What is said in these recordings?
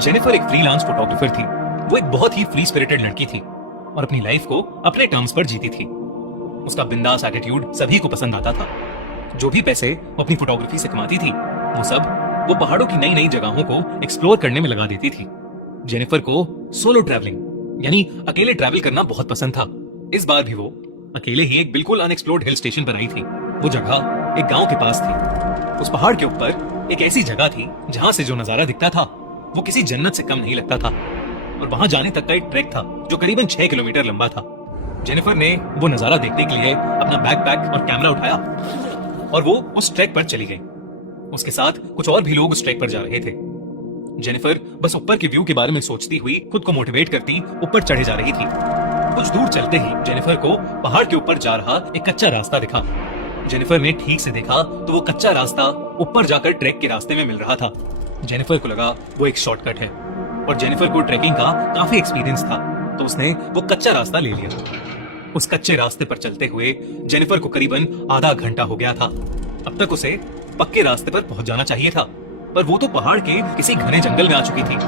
Jennifer एक freelance photographer थी। वो एक बहुत ही फ्री स्पिरिटेड लड़की थी और अपनी लाइफ को अपने टर्म्स पर जीती थी। उसका बिंदास एटीट्यूड सभी को पसंद आता था। जो भी पैसे वो अपनी फोटोग्राफी से कमाती थी वो सब वो पहाड़ों की नई नई जगहों को एक्सप्लोर करने में लगा देती थी। जेनिफर को सोलो ट्रैवलिंग यानी अकेले ट्रैवल करना बहुत पसंद था। इस बार भी वो अकेले ही एक बिल्कुल अनएक्सप्लोर्ड हिल स्टेशन पर आई थी। वो जगह एक गांव के पास थी। उस पहाड़ के ऊपर एक ऐसी जगह थी जहां से जो नजारा दिखता था वो किसी जन्नत से कम नहीं लगता था। और वहां जाने तक का एक ट्रैक था जो करीबन 6 किलोमीटर लंबा था। जेनिफर ने वो नजारा देखने के लिए अपना बैकपैक और कैमरा उठाया और वो उस ट्रैक पर चली गई। उसके साथ कुछ और भी लोग उस ट्रैक पर जा रहे थे। जेनिफर बस ऊपर के व्यू के बारे में सोचती हुई खुद को मोटिवेट करती ऊपर चढ़े जा रही थी। कुछ दूर चलते ही जेनिफर को पहाड़ के ऊपर जा रहा एक कच्चा रास्ता दिखा। जेनिफर ने ठीक से देखा तो वो कच्चा रास्ता ऊपर जाकर ट्रैक के रास्ते में मिल रहा था। जेनिफर को लगा वो एक शॉर्टकट है और जेनिफर को ट्रैकिंग का काफी एक्सपीरियंस था, तो उसने वो कच्चा रास्ता ले लिया। उस कच्चे रास्ते पर चलते हुए जेनिफर को करीबन आधा घंटा हो गया था। अब तक उसे पक्के रास्ते पर पहुंच जाना चाहिए था, पर वो तो पहाड़ के किसी घने जंगल में आ चुकी थी।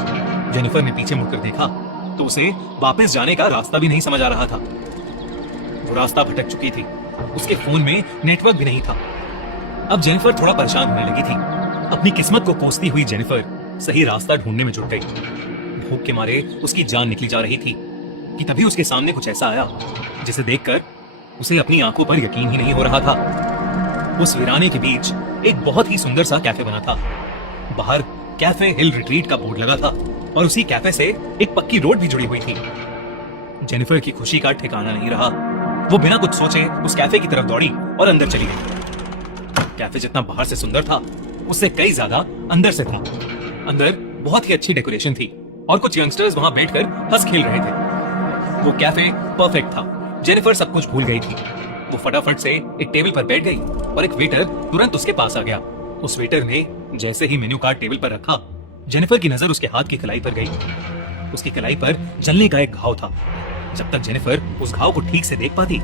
जेनिफर ने पीछे मुड़कर देखा तो उसे वापस जाने का रास्ता भी नहीं समझ आ रहा था। वो रास्ता भटक चुकी थी। उसके फोन में नेटवर्क भी नहीं था। अब जेनिफर थोड़ा परेशान होने लगी थी। अपनी किस्मत को कोसती हुई जेनिफर सही रास्ता ढूंढने में जुट गई। भूख के मारे उसकी जान निकली जा रही थी कि तभी उसके सामने कुछ ऐसा आया जिसे देखकर उसे अपनी आंखों पर यकीन ही नहीं हो रहा था। उस वीराने के बीच एक बहुत ही सुंदर सा कैफे बना था। बाहर कैफे हिल रिट्रीट का बोर्ड लगा था और उसी कैफे से एक पक्की रोड भी जुड़ी हुई थी। जेनिफर की खुशी का ठिकाना नहीं रहा। वो बिना कुछ सोचे उस कैफे की तरफ दौड़ी और अंदर चली गई। कैफे जितना बाहर से सुंदर था उससे कई ज्यादा अंदर से था। अंदर बहुत ही अच्छी डेकोरेशन थी और कुछ यंगस्टर्स वहां बैठकर हंस खेल रहे थे। वो कैफे परफेक्ट था। जेनिफर सब कुछ भूल गई थी। वो फटाफट से एक टेबल पर बैठ गई और एक वेटर तुरंत उसके पास आ गया। उस वेटर ने जैसे ही मेन्यू कार्ड टेबल पर रखा, जेनिफर की नजर उसके हाथ की कलाई पर गई। उसकी कलाई पर जलने का एक घाव था। जब तक जेनिफर उस घाव को ठीक से देख पाती,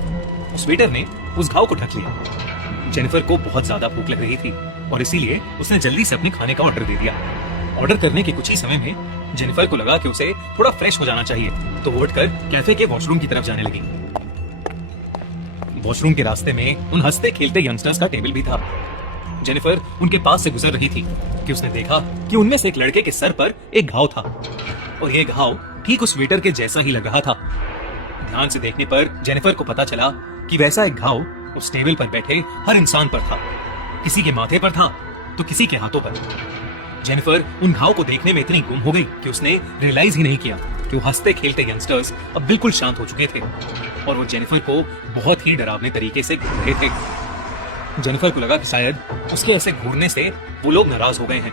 उस वेटर ने उस घाव को ढक लिया। जेनिफर को बहुत ज्यादा भूख लग रही थी और इसीलिए उसने जल्दी से अपने खाने का ऑर्डर दे दिया। ऑर्डर करने के कुछ ही समय में जेनिफर को लगा कि उसे थोड़ा फ्रेश हो जाना चाहिए, तो वो उठकर कैफे के वॉशरूम की तरफ जाने लगी। वॉशरूम के रास्ते में उन हंसते खेलते यंगस्टर्स का टेबल भी था। जेनिफर उनके पास से गुजर रही थी कि उसने देखा कि उनमें से एक लड़के के सर पर एक घाव था और ये घाव ठीक उस वेटर के जैसा ही लग रहा था। ध्यान से देखने पर जेनिफर को पता चला कि वैसा एक घाव उस टेबल पर बैठे हर इंसान पर था। किसी के माथे पर था तो किसी के हाथों पर। जेनिफर उन घाव को देखने में इतनी गुम हो गई कि उसने रियलाइज ही नहीं किया कि वो हंसते खेलते यंगस्टर्स अब बिल्कुल शांत हो चुके थे और वो जेनिफर को बहुत ही डरावने तरीके से घूर रहे थे। जेनिफर को लगा कि शायद उसके ऐसे घूरने से वो लोग नाराज हो गए हैं।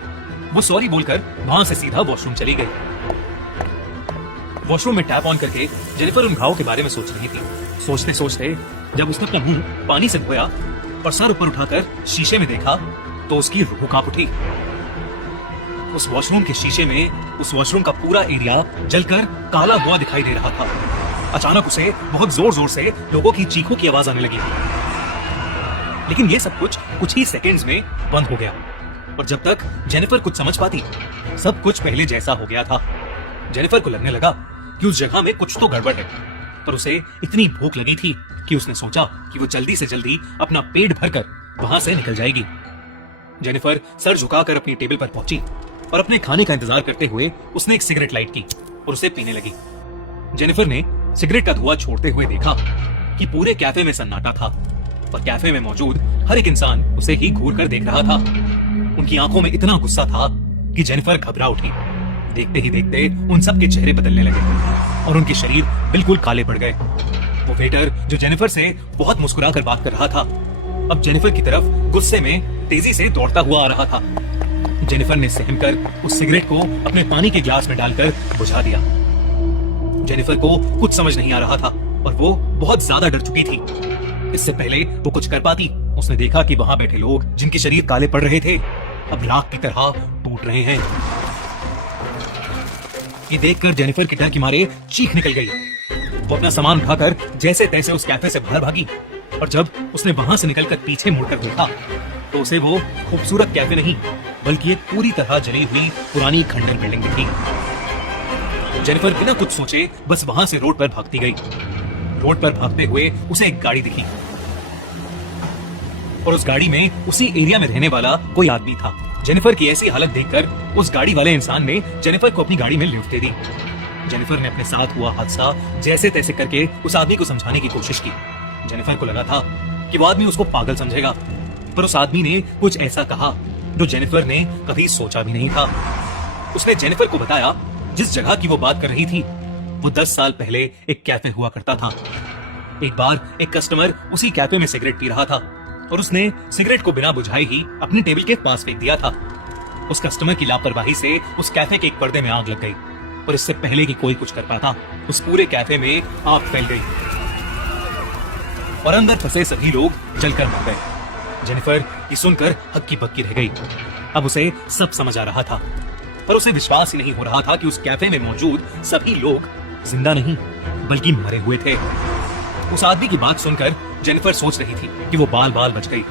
वो सॉरी बोलकर वहां से सीधा वॉशरूम चली गई। वॉशरूम में टैप ऑन करके जेनिफर उन घाव के बारे में सोच रही थी। सोचते सोचते जब उसने अपना मुंह पानी से धोया और सर ऊपर उठाकर शीशे में देखा तो उसकी रूह कांप उठी। उस वॉशरूम के शीशे में उस वॉशरूम का पूरा एरिया जलकर काला हुआ दिखाई दे रहा था। अचानक उसे बहुत जोर जोर से लोगों की चीखों की आवाज आने लगी, लेकिन ये सब कुछ ही सेकंड्स में बंद हो गया। और जब तक जेनिफर कुछ समझ पाती, सब कुछ पहले जैसा हो गया था। जेनिफर को लगने लगा कि उस जगह में कुछ तो गड़बड़ है, पर उसे इतनी भूख लगी थी कि उसने सोचा कि वो जल्दी से जल्दी अपना पेट भरकर वहां से निकल जाएगी। जेनिफर सर झुकाकर अपनी टेबल पर पहुंची और अपने खाने का इंतजार करते हुए उसने एक सिगरेट लाइट की और उसे पीने लगी। जेनिफर ने सिगरेट का धुआं छोड़ते हुए देखा कि पूरे कैफे में सन्नाटा था और कैफे में मौजूद हर एक इंसान उसे ही घूर कर देख रहा था। उनकी आंखों में इतना गुस्सा था कि जेनिफर घबरा उठी। देखते ही देखते उन सब के चेहरे बदलने लगे और उनके शरीर बिल्कुल काले पड़ गए। वो वेटर जो जेनिफर से बहुत मुस्कुराकर बात कर रहा था, अब जेनिफर की तरफ गुस्से में तेजी से दौड़ता हुआ आ रहा था। जेनिफर ने सहमकर उस सिगरेट को अपने पानी के ग्लास में डालकर बुझा दिया। जेनिफर को कुछ समझ नहीं आ रहा था और वो बहुत ज्यादा डर चुकी थी। इससे पहले वो कुछ कर पाती, उसने देखा कि वहां बैठे लोग जिनके शरीर काले पड़ रहे थे अब राख की तरह टूट रहे हैं। ये देखकर जेनिफर के डर के मारे चीख निकल गई। वो अपना सामान उठाकर जैसे तैसे उस कैफे से बाहर भागी और जब उसने वहां से निकलकर पीछे मुड़कर देखा तो उसे वो खूबसूरत कैफे नहीं बल्कि एक पूरी तरह जली हुई पुरानी खंडर बिल्डिंग दिखी। जेनिफर बिना कुछ सोचे बस वहां से रोड पर भागती गई। रोड पर भागते हुए उसे एक गाड़ी दिखी और उस गाड़ी में उसी एरिया में रहने वाला कोई आदमी था। जेनिफर की ऐसी हालत देखकर उस गाड़ी वाले इंसान ने जेनिफर को अपनी गाड़ी में लिफ्ट दे दी। जेनिफर ने अपने साथ हुआ हादसा जैसे तैसे करके उस आदमी को समझाने की कोशिश की। जेनिफर को लगा था कि वो आदमी उसको पागल समझेगा, पर उस आदमी ने कुछ ऐसा कहा जो जेनिफर ने कभी सोचा भी नहीं था। उसने जेनिफर को बताया जिस जगह की वो बात कर रही थी वो 10 साल पहले एक कैफे हुआ करता था। एक बार एक कस्टमर उसी कैफे में सिगरेट पी रहा था और उसने सिगरेट को बिना बुझाए ही अपनी टेबल के पास फेंक दिया था। उस कस्टमर की लापरवाही से उस कैफे के एक पर्दे में आग लग गई और इससे पहले कि कोई कुछ कर पाता उस पूरे कैफे में आग फैल गई और अंदर फंसे सभी लोग जलकर मर गए। जेनिफर ये सुनकर हक्की बक्की रह गई। अब उसे सब समझ आ रहा था, पर उसे विश्वास ही नहीं हो रहा था कि उस कैफे में मौजूद सभी लोग जिंदा नहीं बल्कि मरे हुए थे। उस आदमी की बात सुनकर जेनिफर सोच रही थी कि वो बाल बाल बच गई,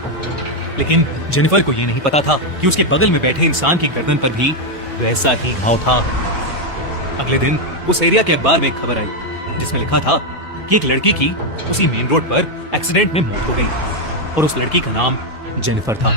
लेकिन जेनिफर को ये नहीं पता था कि उसके बगल में बैठे इंसान की गर्दन पर भी वैसा ही घाव था। अगले दिन उस एरिया के अखबार में एक खबर आई जिसमें लिखा था कि एक लड़की की उसी मेन रोड पर एक्सीडेंट में मौत हो गई और उस लड़की का नाम जेनिफर था।